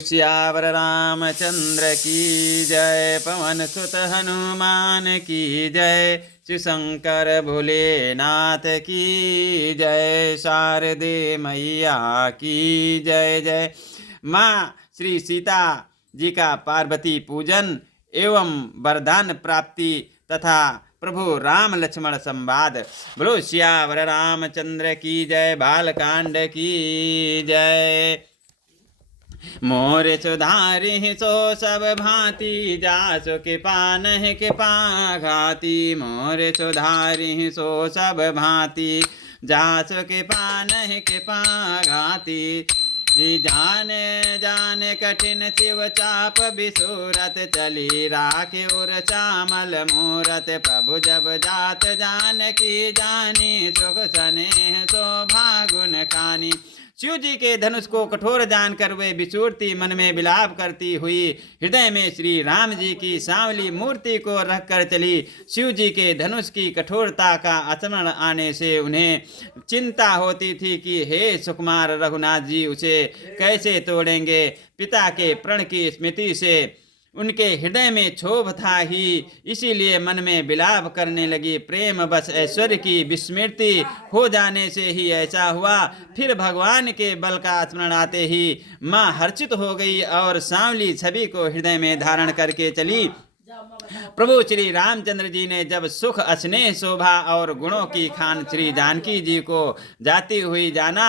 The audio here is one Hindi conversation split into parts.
श्यावर रामचंद्र की जय, पवन सुत हनुमान की जय, शिव शंकर भोलेनाथ की जय, शारदे मैया की जय जय। माँ श्री सीता जी का पार्वती पूजन एवं वरदान प्राप्ति तथा प्रभु राम लक्ष्मण संवाद। बोलो श्यावर रामचंद्र की जय, बालकांड की जय। मोर सुधारि सो सब भांति, जासु कृपा नहीं कृपा घाति। मोर सुधारि सो सब भांति, जासु कृपा नहीं कृपा घाति। जाने जाने कठिन शिव चाप बिसूरत, चली राखे उर चामल मूरत। प्रभु जब जात जानकी जानी, सुख स्नेह शोभा गुण खानी। शिव जी के धनुष को कठोर जानकर वे बिछुड़ती मन में विलाप करती हुई हृदय में श्री राम जी की सांवली मूर्ति को रखकर चली। शिव जी के धनुष की कठोरता का स्मरण आने से उन्हें चिंता होती थी कि हे सुकुमार रघुनाथ जी उसे कैसे तोड़ेंगे। पिता के प्रण की स्मृति से उनके हृदय में क्षोभ था ही, इसीलिए मन में विलाप करने लगी। प्रेम बस ऐश्वर्य की विस्मृति हो जाने से ही ऐसा हुआ। फिर भगवान के बल का स्मरण आते ही माँ हर्षित हो गई और सांवली छवि को हृदय में धारण करके चली। प्रभु श्री रामचंद्र जी ने जब सुख स्नेह शोभा और गुणों की खान श्री जानकी जी को जाती हुई जाना,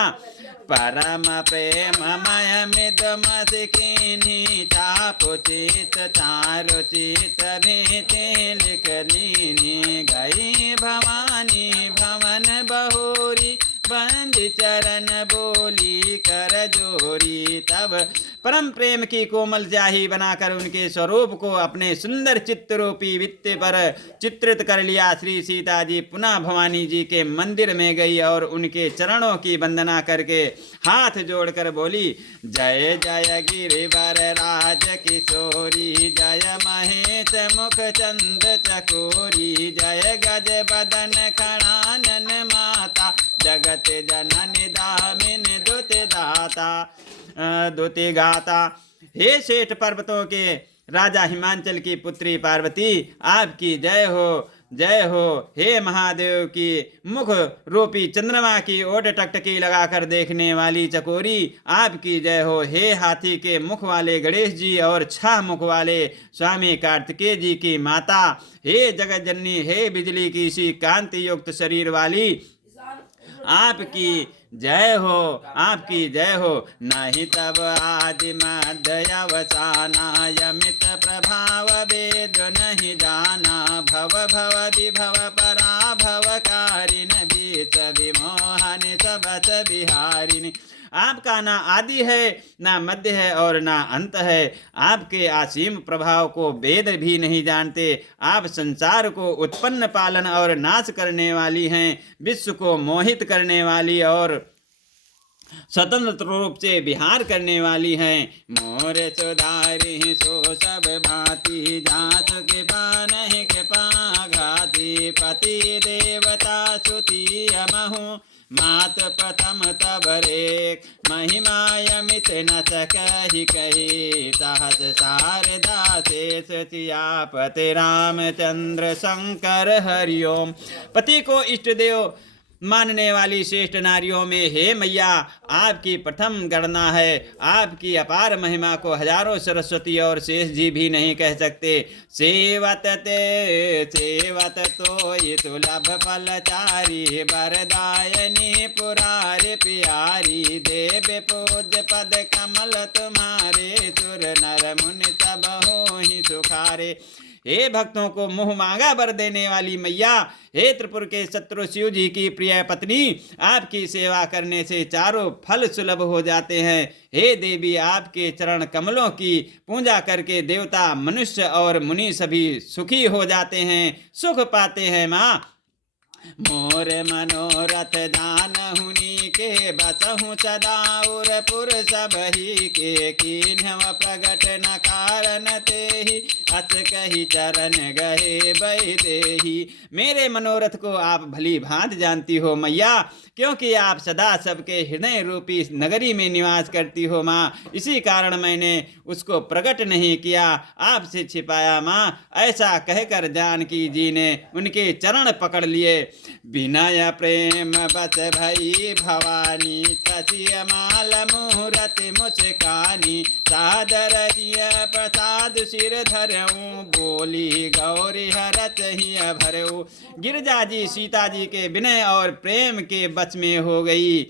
परम प्रेममय मृदुमति कीन्ही, चापु चित चारु चित भीति लिख लीनी। गई भवानी भवन बहोरी, बंदी चरण बोली कर जोरी। तब परम प्रेम की कोमल स्याही बनाकर उनके स्वरूप को अपने सुंदर चित्तरूपी वित्त पर चित्रित कर लिया। श्री सीता जी पुनः भवानी जी के मंदिर में गई और उनके चरणों की वंदना करके हाथ जोड़कर बोली, जय जय गिरिवर राज किशोरी, जय महेश मुख चंद चकोरी, जय गज बदन खड़ानन माता, जगत जननी दामिनी दुति दाता दुति गाता। हे श्रेष्ठ पर्वतों के राजा हिमांचल की पुत्री पार्वती, आपकी जय हो जय हो। हे महादेव की मुख रूपी चंद्रमा की ओट टकटकी लगाकर देखने वाली चकोरी, आपकी जय हो। हे हाथी के मुख वाले गणेश जी और 6 मुख वाले स्वामी कार्तिकेय जी की माता, हे जगत जननी, हे बिजली की सी कांति युक्त शरीर वाली, आपकी जय हो आपकी जय हो। नहीं तब आदि मध्य अवसाना, यमित प्रभाव वेद नहीं जाना। भव भव विभव पराभव कारिण, बीच विमोहन सबस बिहारिणी। आपका ना आदि है ना मध्य है और ना अंत है। आपके असीम प्रभाव को वेद भी नहीं जानते। आप संसार को उत्पन्न पालन और नाश करने वाली हैं, विश्व को मोहित करने वाली और स्वतंत्र रूप से विहार करने वाली हैं। मोर सुधारि सो सब भांति, जात कृपा नहीं कृपा घाति। पति देवता सुति अमहु, मात प्रथम तब रेख। महिमायमित न सकहि कही, सहस शारदा शेष सियापति रामचंद्र शंकर हरिओम। पति को इष्ट देव मानने वाली श्रेष्ठ नारियों में हे मैया आपकी प्रथम गणना है। आपकी अपार महिमा को हजारों सरस्वती और शेष जी भी नहीं कह सकते। सेवत ते सेवत तो सुलभ फलचारी, वरदायनी पुरारी प्यारी। देव पूज्य पद कमल तुम्हारे, सुर नर मुनि सब होहि सुखारे। हे भक्तों को मुँह मांगा वर देने वाली मैया, हे त्रिपुर के शत्रु शिव जी की प्रिय पत्नी, आपकी सेवा करने से चारों फल सुलभ हो जाते हैं। हे देवी, आपके चरण कमलों की पूजा करके देवता मनुष्य और मुनि सभी सुखी हो जाते हैं, सुख पाते हैं। माँ मोर मनोरथ जानहुनी के, बसहु सदाउर पुर सबही के। कीन्हव प्रगट न कारण तेहि, अच कही चरण गहे बैदेही। मेरे मनोरथ को आप भली भांति जानती हो मैया, क्योंकि आप सदा सबके हृदय रूपी नगरी में निवास करती हो माँ, इसी कारण मैंने उसको प्रकट नहीं किया, आपसे छिपाया माँ। ऐसा कहकर जानकी जी ने उनके चरण पकड़ लिए। विनय प्रेम बस भई भवानी, कसिय माल मुहूर्त मुस्कानी, सादर दिय प्रसाद सिर धरऊं, बोली गौरी हरत ही भरऊ। गिरजा जी सीता जी के विनय और प्रेम के बच में हो गई।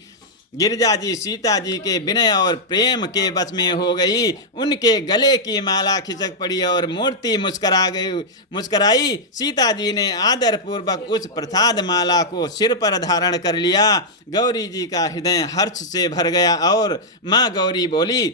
गिरजा जी सीता जी के विनय और प्रेम के बच में हो गई। उनके गले की माला खिसक पड़ी और मूर्ति मुस्कराई। सीता जी ने आदर पूर्वक उस प्रसाद माला को सिर पर धारण कर लिया। गौरी जी का हृदय हर्ष से भर गया और माँ गौरी बोली,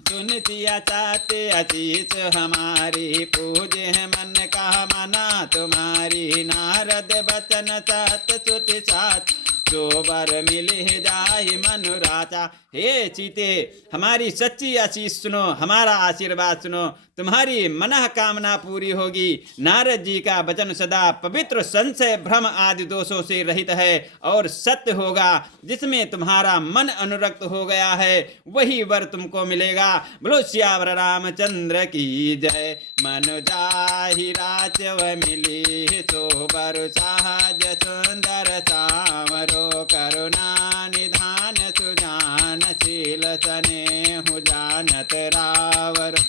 सुनतिया चाहते अतीत हमारी, पूजे मन का मना तुम्हारी, नारद बचन सात सुत सात, सोबर मिले जाहि मनुराचा। हे चीते, हमारी सच्ची आशीष सुनो, हमारा आशीर्वाद सुनो, तुम्हारी मनः कामना पूरी होगी। नारद जी का वचन सदा पवित्र, संशय भ्रम आदि दोषों से रहित है और सत्य होगा। जिसमें तुम्हारा मन अनुरक्त हो गया है वही वर तुमको मिलेगा। बोलो सियावर रामचंद्र की जय। मनु जाहि राचव मिली, सोबर सहज सुंदर सामरो, करुणा निधान सुजान शील स्नेहु जानत रावर।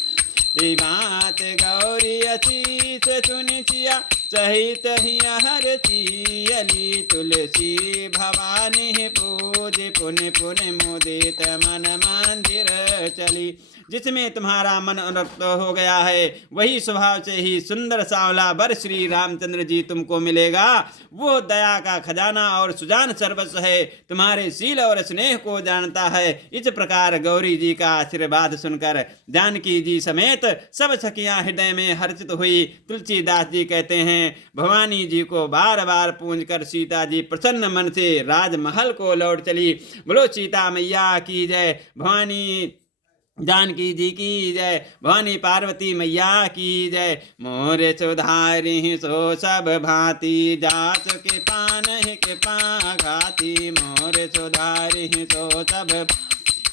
बात गौरी असीस सुनिचिया, सहित ही हर चियली, तुलसी भवानी पूज पुण्य पुण्य मुदित मन मंदिर चली। जिसमें तुम्हारा मन अनुरक्त हो गया है वही स्वभाव से ही सुंदर सांवला वर श्री रामचंद्र जी तुमको मिलेगा। वो दया का खजाना और सुजान सर्वस्व है, तुम्हारे शील और स्नेह को जानता है। इस प्रकार गौरी जी का आशीर्वाद सुनकर जानकी जी समेत सब सखियां हृदय में हर्षित हुई। तुलसीदास जी कहते हैं, भवानी जी को बार बार पूज कर सीता जी प्रसन्न मन से राजमहल को लौट चली। बोलो सीता मैया की जय, भवानी जानकी जी की जय, भवानी पार्वती मैया की जय। मोर सुधारी सो सब भांति, जाच के पान के पाघाती, मोर सुधारी सो सब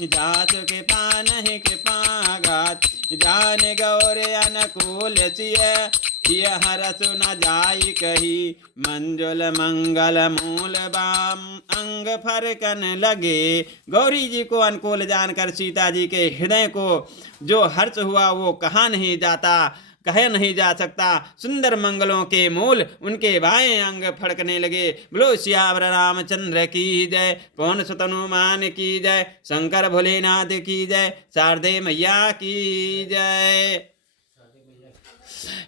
जाच के पान के पाघात। जान गौरे अनुकूल सिय हरस न जाई कही, मंजुल मंगल मूल बाम अंग फरकन लगे। गौरी जी को अनुकूल जानकर सीता जी के हृदय को जो हर्ष हुआ वो कहा नहीं जाता, कहे नहीं जा सकता। सुंदर मंगलों के मूल उनके बाएं अंग फड़कने लगे। बोलो सियावर रामचंद्र की जय, पवन सुत हनुमान की जय, शंकर भोलेनाथ की जय, शारदे मैया की जय।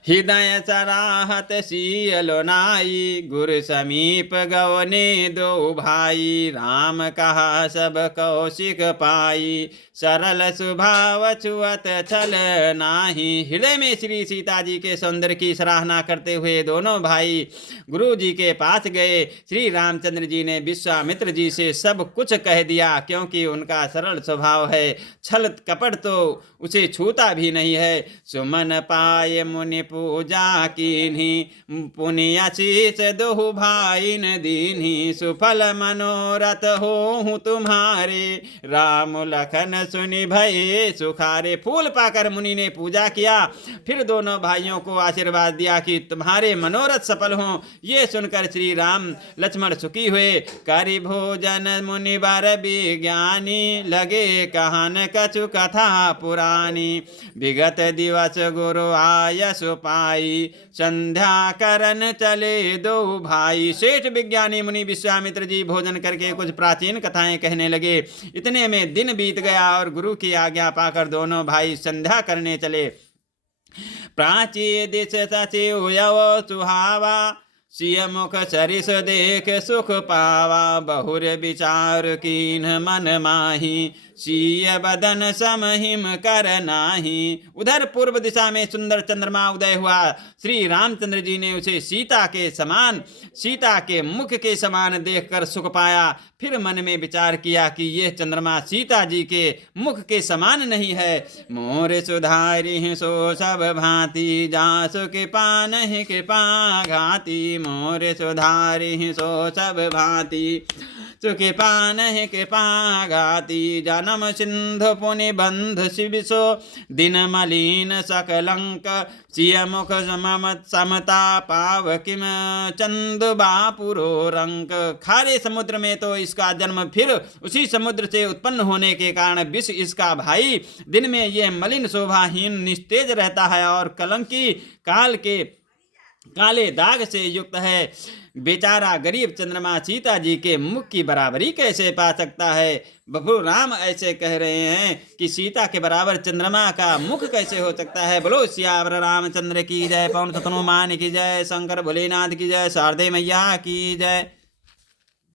हृदय सराहत सियलो नाई, गुर समीप गवने दो भाई, राम कहा सब कौशिक पाई, सरल स्वभाव छुअत छल नाही। हृदय में श्री सीता जी के सौंदर्य की सराहना करते हुए दोनों भाई गुरु जी के पास गए। श्री रामचंद्र जी ने विश्वामित्र जी से सब कुछ कह दिया, क्योंकि उनका सरल स्वभाव है, छल कपट तो उसे छूता भी नहीं है। सुमन पाए मुनि पूजा कीन्ही, पुण्यशीष दोहु भाई न दीन्ही, सुफल मनोरथ हो तुम्हारे, राम लखन सुनि भये सुखारे। फूल पाकर मुनि ने पूजा किया, फिर दोनों भाइयों को आशीर्वाद दिया कि तुम्हारे मनोरथ सफल हों। ये सुनकर श्री राम लक्ष्मण सुखी हुए। करि भोजन मुनि बर विज्ञानी, लगे कहन कछु कथा पुरानी, विगत दिवस गुरु आयस पाई, संध्या करन चले दो भाई। श्रेष्ठ विज्ञानी मुनि विश्वामित्र जी भोजन करके कुछ प्राचीन कथाएं कहने लगे। इतने में दिन बीत गया और गुरु की आज्ञा पाकर दोनों भाई संध्या करने चले। प्राची दिश सचिव यव सुहावा, सिय मुख सरिस देख सुख पावा, बहुर विचार कीन मन माही, सीय बदन समहिम कर नाही। उधर पूर्व दिशा में सुंदर चंद्रमा उदय हुआ। श्री रामचंद्र जी ने उसे सीता के मुख के समान देखकर सुख पाया। फिर मन में विचार किया कि यह चंद्रमा सीता जी के मुख के समान नहीं है। मोर सुधारि सो सब भांति, जासु कृपा नहीं कृपा घाति। मोर सुधारि सो सब भांति, कृपा नहीं कृपा घाति। जन्म सिंधु पुनि बंधु शिविसो, दिन मलिन सकलंक। सिय मुख समता पाव किम, चंदु बापुरो रंक। खारे समुद्र में तो इसका जन्म, फिर उसी समुद्र से उत्पन्न होने के कारण विष इसका भाई। दिन में यह मलिन शोभाहीन निस्तेज रहता है और कलंकी काल के काले दाग से युक्त है। बेचारा गरीब चंद्रमा सीता जी के मुख की बराबरी कैसे पा सकता है। प्रभु राम ऐसे कह रहे हैं कि सीता के बराबर चंद्रमा का मुख कैसे हो सकता है। बोलो सियावर रामचंद्र की जय, पवन सुत हनुमान की जय, शंकर भोलेनाथ की जय, शारदे मैया की जय।